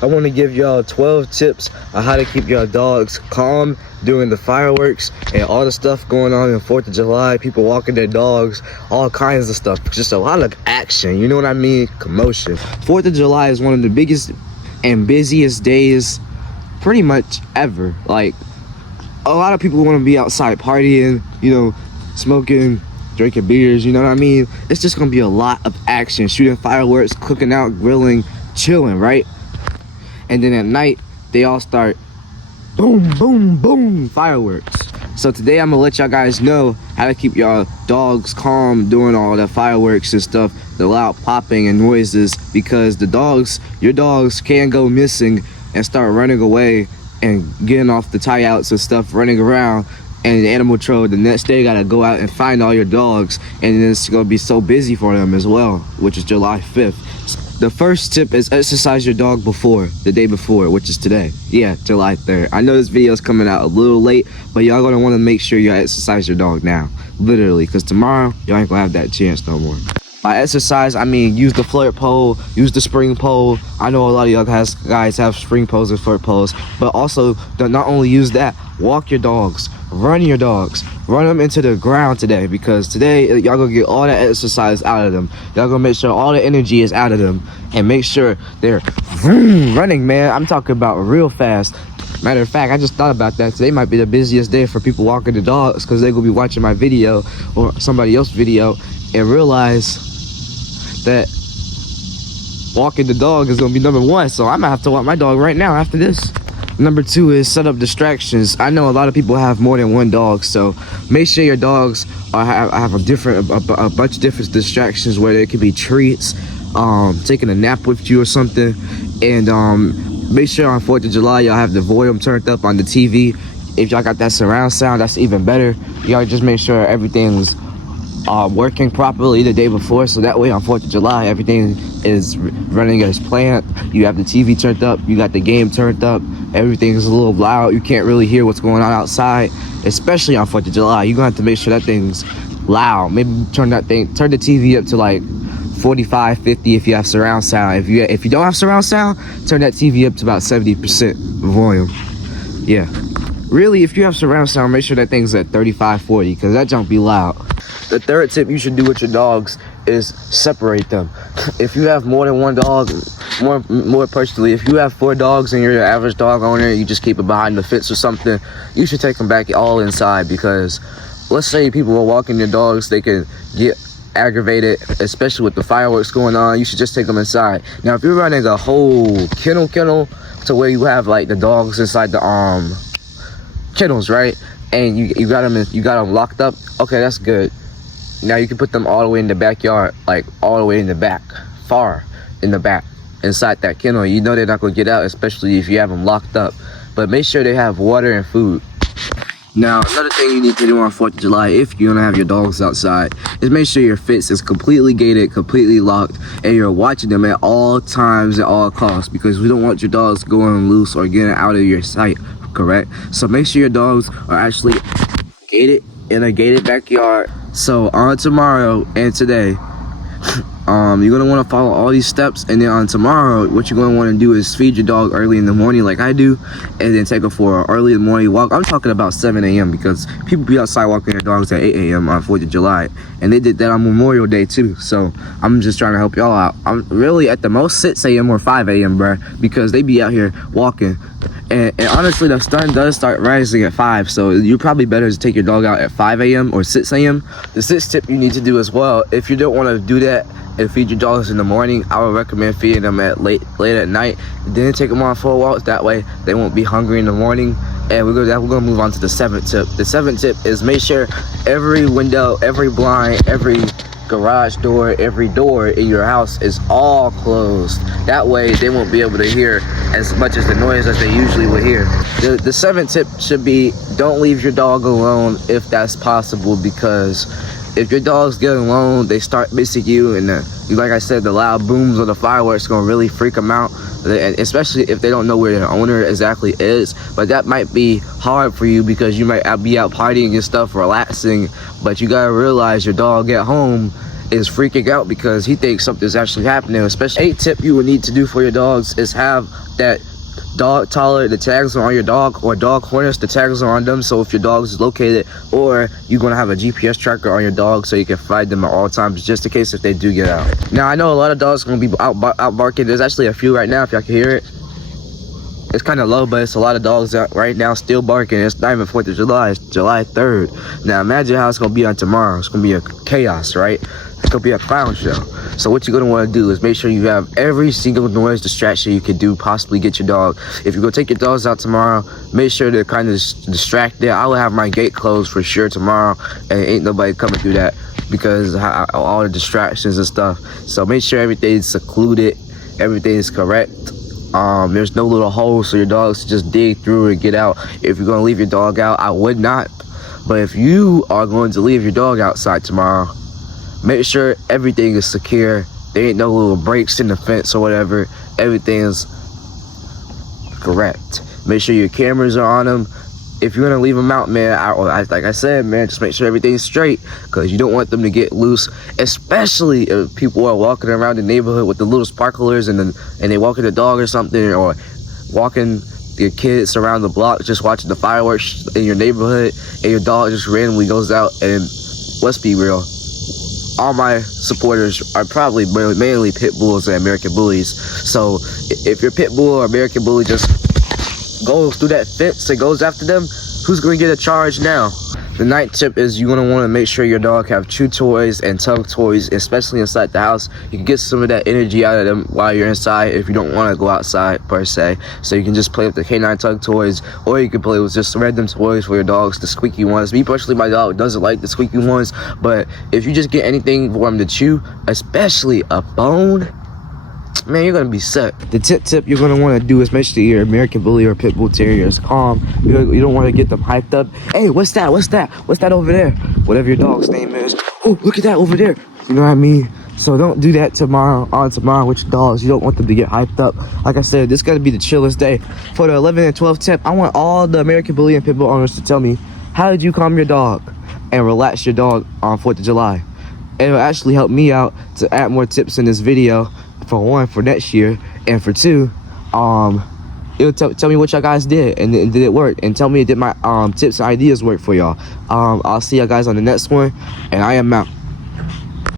I want to give y'all 12 tips on how to keep your dogs calm during the fireworks and all the stuff going on 4th of July. People walking their dogs, all kinds of stuff. Just a lot of action, you know what I mean? Commotion. 4th of July is one of the biggest and busiest days pretty much ever. Like, a lot of people want to be outside partying, you know, smoking, drinking beers, you know what I mean? It's just gonna be a lot of action, shooting fireworks, cooking out, grilling, chilling, right? And then at night, they all start boom, boom, boom, fireworks. So today I'm gonna let y'all guys know how to keep y'all dogs calm during all that fireworks and stuff, the loud popping and noises, because your dogs can go missing and start running away and getting off the tie outs and stuff, running around, and the animal control the next day gotta go out and find all your dogs, and then it's gonna be so busy for them as well, which is July 5th. The first tip is exercise your dog the day before, which is today. Yeah, July 3rd. I know this video is coming out a little late, but y'all gonna wanna make sure you exercise your dog now, literally, because tomorrow, y'all ain't gonna have that chance no more. By exercise, I mean use the flirt pole, use the spring pole. I know a lot of y'all guys have spring poles and flirt poles, but also not only use that, walk your dogs, run your dogs, run them into the ground today, because today y'all gonna get all that exercise out of them. Y'all gonna make sure all the energy is out of them and make sure they're running, man. I'm talking about real fast. Matter of fact, I just thought about that. Today might be the busiest day for people walking the dogs, because they're gonna be watching my video or somebody else's video and realize that walking the dog is gonna be number one. So I'm gonna have to walk my dog right now after this. Number 2 is set up distractions. I know a lot of people have more than one dog, so make sure your dogs have a bunch of different distractions, where there could be treats, taking a nap with you or something, and make sure on 4th of July y'all have the volume turned up on the TV. If y'all got that surround sound, that's even better. Y'all just make sure everything's working properly the day before, so that way on 4th of July everything is running as planned. You have the TV turned up, you got the game turned up, everything is a little loud, you can't really hear what's going on outside, especially on 4th of July. You're gonna have to make sure that thing's loud. Maybe turn the TV up to like 45, 50 if you have surround sound. If you don't have surround sound, turn that TV up to about 70% volume. Yeah, really, if you have surround sound, make sure that thing's at 35, 40, because that junk be loud. The third tip you should do with your dogs is separate them. If you have more than one dog, more personally, if you have 4 dogs and you're the average dog owner, you just keep it behind the fence or something, you should take them back all inside, because let's say people are walking their dogs, they can get aggravated, especially with the fireworks going on. You should just take them inside. Now, if you're running a whole kennel to where you have like the dogs inside the kennels, right? And you got them locked up, okay, that's good. Now you can put them all the way in the backyard, like all the way in the back, far in the back, inside that kennel. You know they're not gonna get out, especially if you have them locked up. But make sure they have water and food. Now, another thing you need to do on 4th of July, if you're gonna have your dogs outside, is make sure your fence is completely gated, completely locked, and you're watching them at all times, at all costs, because we don't want your dogs going loose or getting out of your sight, correct? So make sure your dogs are actually gated in a gated backyard. So on tomorrow and today, you're gonna want to follow all these steps, and then on tomorrow, what you're gonna want to do is feed your dog early in the morning, like I do, and then take her for an early in the morning walk. I'm talking about 7 a.m. because people be outside walking their dogs at 8 a.m. on 4th of July, and they did that on Memorial Day too. So I'm just trying to help y'all out. I'm really at the most 6 a.m. or 5 a.m. bruh, because they be out here walking. And honestly, the sun does start rising at 5, so you're probably better to take your dog out at 5 a.m. or 6 a.m. The 6th tip you need to do as well, if you don't want to do that and feed your dogs in the morning, I would recommend feeding them at late at night, then take them on full walks. That way they won't be hungry in the morning. And we're gonna move on to the 7th tip. The 7th tip is make sure every window, every blind, every garage door, every door in your house is all closed. That way they won't be able to hear as much as the noise as they usually would hear. The 7th tip should be, don't leave your dog alone if that's possible, because if your dogs get alone, they start missing you, and like I said, the loud booms of the fireworks gonna really freak them out, especially if they don't know where their owner exactly is. But that might be hard for you, because you might be out partying and stuff, relaxing, but you gotta realize your dog at home is freaking out because he thinks something's actually happening. Especially 8 tip you would need to do for your dogs is have that dog collar, the tags are on your dog, or dog harness, the tags are on them, so if your dog is located, or you're gonna have a GPS tracker on your dog so you can find them at all times, just in case if they do get out. Now I know a lot of dogs are gonna be out barking. There's actually a few right now, if y'all can hear it. It's kind of low, but it's a lot of dogs out right now still barking. It's not even 4th of July, it's July 3rd. Now imagine how it's gonna be on tomorrow. It's gonna be a chaos, right? It's gonna be a clown show. So what you're gonna wanna do is make sure you have every single noise distraction you can do, possibly get your dog. If you're gonna take your dogs out tomorrow, make sure they're kind of distracted. I will have my gate closed for sure tomorrow, and ain't nobody coming through that because all the distractions and stuff. So make sure everything's secluded, everything is correct. There's no little holes so your dogs just dig through and get out. If you're gonna leave your dog out, I would not. But if you are going to leave your dog outside tomorrow, make sure everything is secure. There ain't no little breaks in the fence or whatever. Everything is correct. Make sure your cameras are on them. If you're gonna leave them out, man, like I said, man, just make sure everything's straight, because you don't want them to get loose, especially if people are walking around the neighborhood with the little sparklers and they walking the dog or something, or walking your kids around the block just watching the fireworks in your neighborhood, and your dog just randomly goes out. And let's be real, all my supporters are probably mainly pit bulls and American bullies. So if your pit bull or American bully just goes through that fence and goes after them, who's going to get a charge now? The 9th tip is you're going to want to make sure your dog have chew toys and tug toys, especially inside the house. You can get some of that energy out of them while you're inside if you don't want to go outside per se. So you can just play with the canine tug toys, or you can play with just random toys for your dogs, the squeaky ones. Me personally, my dog doesn't like the squeaky ones, but if you just get anything for him to chew, especially a bone, man, you're gonna be set. The tip you're gonna want to do is make sure your American Bully or Pit Bull Terrier is calm. You don't want to get them hyped up. Hey, what's that? What's that over there? Whatever your dog's name is. Oh, look at that over there. You know what I mean? So don't do that tomorrow with your dogs. You don't want them to get hyped up. Like I said, this gotta be the chillest day. For the 11 and 12 tip, I want all the American Bully and Pit Bull owners to tell me, how did you calm your dog and relax your dog on 4th of July? It will actually help me out to add more tips in this video. For one, for next year, and for two, it'll tell me what y'all guys did, and did it work, and tell me did my tips and ideas work for y'all. I'll see y'all guys on the next one, and I am out.